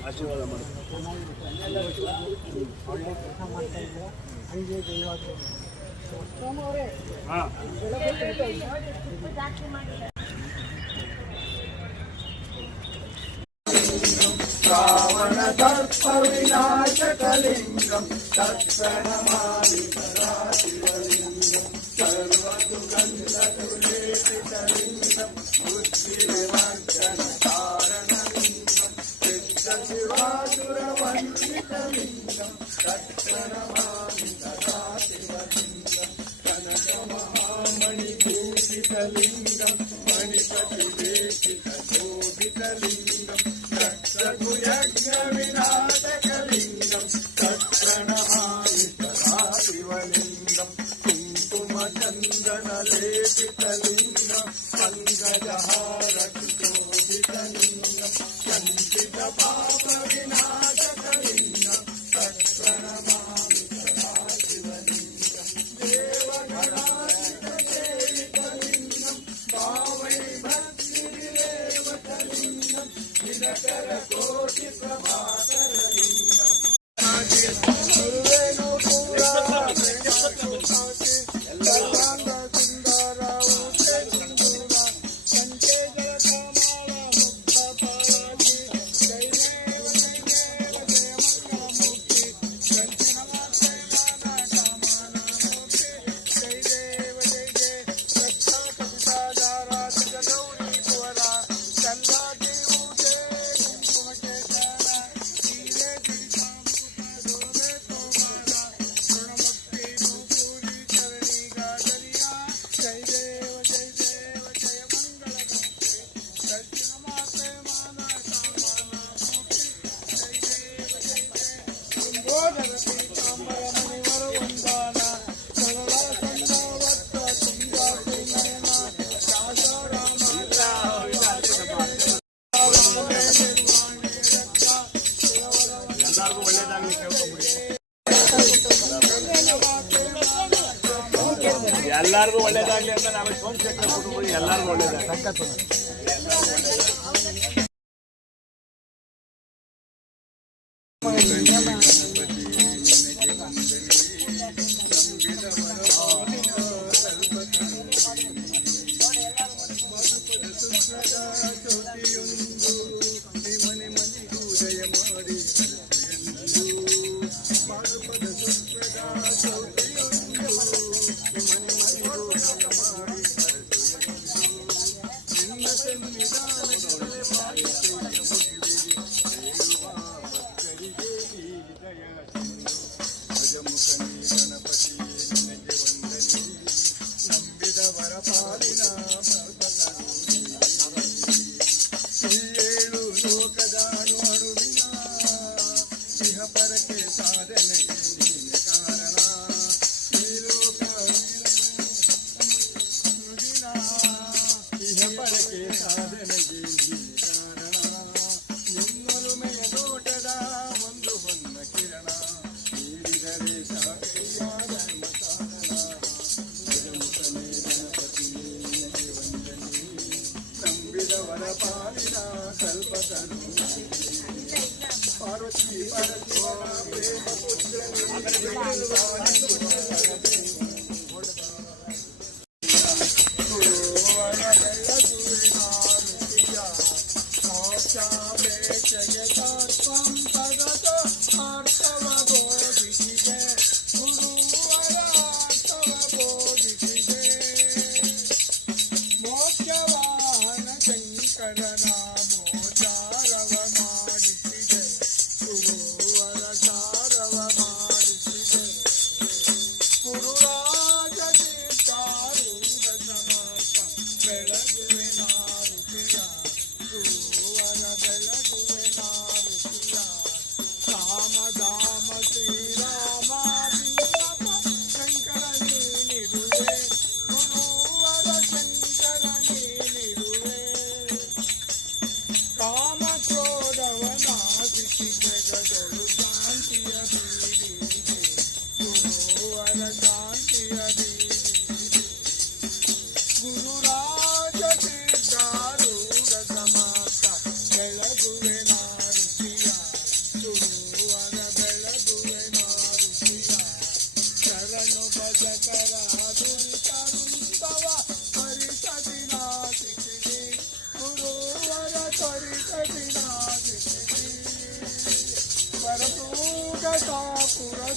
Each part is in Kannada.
ಆಶೀರ್ವಾದ ಮಾಡಿ. ಶ್ರಾವಣ ದರ್ಪ ವಿನಾಶಕಲಿಂಗಂ ತತ್ಪ್ರಣಮಾಮಿ ಶಿವಲಿಂಗಂ ಸರ್ವಸುಗಂಧದುಲೇಪಿತಲಿಂಗಂ ಬುದ್ಧಿವಿಮರ್ಶನ ಕಾರಣಲಿಂಗಂ ಸಿದ್ಧ ಶಿವಾಸುರವಂದಿತಲಿಂಗಂ ತತ್ಪ್ರಣಮಾಮಿ ಶಿವಲಿಂಗಂ ಕನಕ ಮಹಾಮಣಿಭೂಷಿತಲಿಂಗಂ ಮಣಿಪತಿವೇಶಿತ ಶೋಭಿತಲಿಂಗಂ ಯಜ್ಞವಿನಾಶಕಲಿಂಗಂ ತತ್ಪ್ರಣಮಾಮಿ ಶಿವಲಿಂಗಂ ಕುಂಕುಮಚಂದನಲೇಪಿತಲಿಂಗಂ ಪಂಕಜಹಾರಶೋಭಿತಲಿಂಗಂ ಚಂದಿತ ಪಾಪ ವಿನಾಶಕಲಿಂಗಂ ತತ್ಪ್ರಣಮಾಮಿ ಶಿವಲಿಂಗಂ ದೇವಗಣಾಧಿಪತಿಲಿಂಗಂ ಭಾವೈ ಭಕ್ತಿರೇವತಲಿಂಗಂ ನಿರತರ ಕೋಟಿ ಪ್ರಭಾಕರಲಿಂಗಂ ಸರ್ವೇಣು ಸರ್ವಾಂಗ ಸುಂದರ ಊಟೆ ಸಿಂಧೂರ ಸಂಕೇತರ ಕಾಮಾಳ ಮುಕ್ತ ಪಾರಾಗಿ ಜೈ ದೇವ ಜಯ ಮಂಗಳಮೂರ್ತಿ ದಕ್ಷಿಣ ಮಾತ್ರಮಾನ ಕಾಮಾನ ಮೂರ್ತಿ ಜೈ ದೇವ ಜಯ ರಕ್ಷಾ ಕಪಿತಾಧಾರ ಗೌರಿ ಕುವರ ಚಂದಾದಿ ಊಟೆ ಕುಂಕುಮಕ್ಕೆ ಚಾರ ಸೀರೆ ಗಿರಿಸಾಂಕುತ ದೋಮೆ ತೋಮಾರ ಋಣಮುಕ್ತಿ ಭೂಪೂರಿ ಚರಣಿ ಗಾದರಿಯ ಜೈ ದೇವ ಜಯ ಮಂಗಳಮೂರ್ತಿ ದಕ್ಷಿಣ ಮಾತೆ ಮಾನ ಕಾಮನ ಮೂರ್ತಿ ಜೈ ದೇವ ಶಂಭೋಧರ ಪೀತಾಂಬರ ಮಣಿವರ ವಂದನ ಸರಳ ಸಂಧವತ್ತ ತುಂಗಾಸಿ ನಯನ ರಾಜಾರಾಮ ಎಲ್ಲರಿಗೂ ಒಳ್ಳೇದಾಗಲಿ ಕೇಳ್ಕೊಂಡ್ಬಿಡಿ. ಎಲ್ಲರಿಗೂ ಒಳ್ಳೇದಾಗ್ಲಿ ಅಂತ ನಾವು ಸೋಮಶೇಖರ ಕುಟುಂಬ ಎಲ್ಲರಿಗೂ ಒಳ್ಳೇದಾಗಲಿ. ಪಾರ್ವತಿ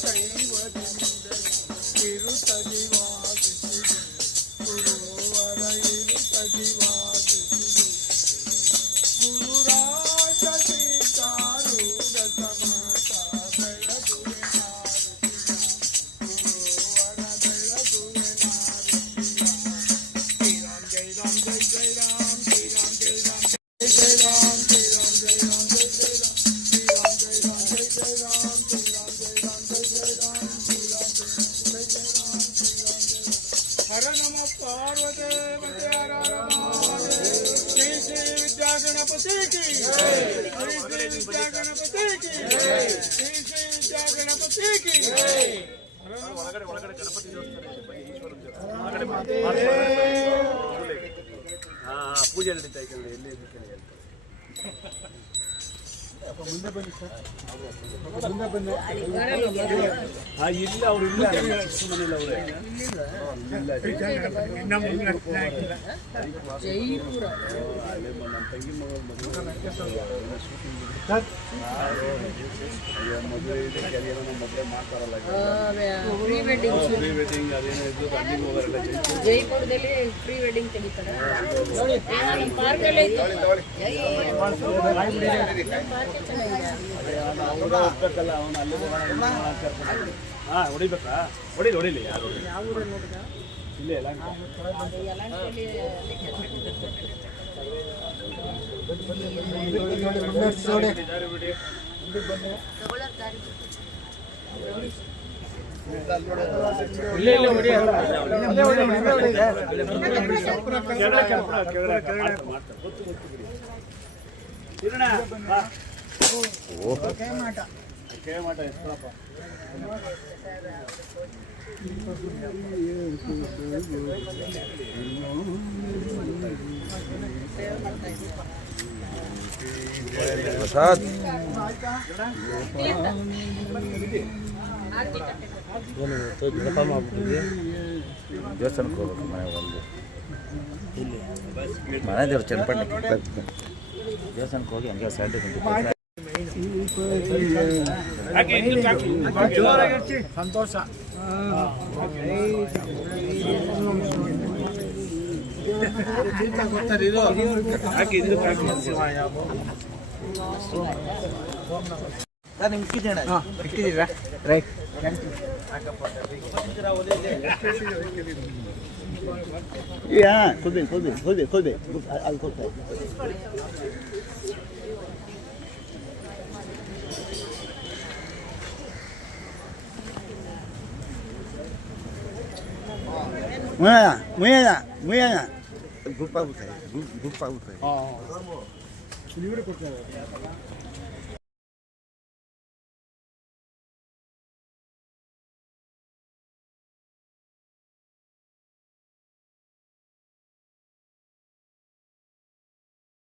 ದೈವದಿಂದ ಇರುತ್ತದಿ ವಾಸಿಸಿದೆ ಗುರುವರ ಇರುತ್ತದಿ ವಾಸಿಸಿದೆ ಗುರುರಾಜ ಸೀತಾರೂಢ ಸಮತ ಬೆಳಗುವೆ ನಾರಸಿಯ ಗುರುವರ ಬೆಳಗುವೆ ನಾರಸಿಯ ಶ್ರೀರಾಮ್ ಜೈ ರಾಮ್ ಜೈ ಜೈ ರಾಮ್ ಶ್ರೀರಾಮ್ ಜೈ ರಾಮ್ ಜೈ ಜೈ ರಾಮ್ ಶ್ರೀರಾಮ್ ಜೈ ರಾಮ್ ಜೈ ಜೈ ರಾಮ್ ಶ್ರೀರಾಮ್ ಜೈ ರಾಮ್ ಜೈ ಜೈ ರಾಮ್ ಶ್ರೀರಾಮ್ ಜೈ ರಾಮ್ ಜೈ ಜೈ ರಾಮ್ ಶ್ರೀರಾಮ್ ಜೈ ರಾಮ್ ಜೈ ಜೈ ರಾಮ್ ಶ್ರೀರಾಮ್ ಜೈ ಹರ ನಮ ಪಾರ್ವತಿ ಪತೆ ಹರ ಮಹಾದೇವ ಶ್ರೀ ಶ್ರೀ ವಿದ್ಯಾ ಗಣಪತಿ ಕಿ ಜೈ ಶ್ರೀ ಶ್ರೀ ವಿದ್ಯಾ ಗಣಪತಿ ಕಿ ಜೈ ಶ್ರೀ ಶ್ರೀ ವಿದ್ಯಾ ಗಣಪತಿ ಕಿ ಜೈ ಒಳಗಡೆ ಗಣಪತಿ ದೇವಸ್ಥಾನ ಇದೆ, ಬನ್ನಿ, ಈಶ್ವರನ ದೇವಸ್ಥಾನ. ಒಳಗಡೆ ಪೂಜೆ ನಡೀತಾ ಇದೆ, ಎಲ್ಲಿ ಇದಕ್ಕೆ ಮುಂದೆ ಬನ್ನಿ ಸರ್ ಮುಂದೆ ಬನ್ನಿ ಇಲ್ಲ ಅವ್ರು ಇಲ್ಲ ಮನೇಲಿ ಅವರೇ ನಮ್ಮ ತಂಗಿ ಮದುವೆ ಇದೆ, ಏನೋ ಮದುವೆ ಮಾಡ್ತಾರಲ್ಲ ಪ್ರೀ ವೆಡ್ಡಿಂಗ್ ಅದೇನೋ ಇದ್ದು ರನ್ನಿಂಗ್ ಹೋಗೋರೆಲ್ಲ ಜೈಪುರದಲ್ಲಿ ಪ್ರೀ ವೆಡ್ಡಿಂಗ್ ತೆಗಿತಾರೆ. ಹೋಗ್ಬೇಕಲ್ಲ ಅವನು ಅಲ್ಲಿ ಹೊಡಿಬೇಕಾ ಹೊಡಿಲಿ ಯಾರು ಇಲ್ಲೇ ಎಲ್ಲ ಕೇಳಮಾಟ ಎಷ್ಟಪ್ಪ ಪ್ರಸಾದ್ ದೇವಸ್ಥಾನಕ್ಕೆ ಹೋಗ್ಬೇಕು ಮನೆ ಒಂದು ಮನೆ ದೇವ್ರು ಚನ್ನಪಟ್ಟಣ ದೇವಸ್ಥಾನಕ್ಕೆ ಹೋಗಿ ಹಂಗೆ ಸ್ಯಾಲ್ರಿ ಸಂತೋಷ ಇಕ್ಕಿದ್ದೀರಾ ರೈಟ್ ಕೊಡ್ಬೇಕು ಅದು ಕೊಡ್ತಾ ಮುಯ್ಯಣ್ಣ ಗ್ರೂಪ್ ಆಗುತ್ತೆ ಇವರೇ ಕೊಡ್ತಾರೆ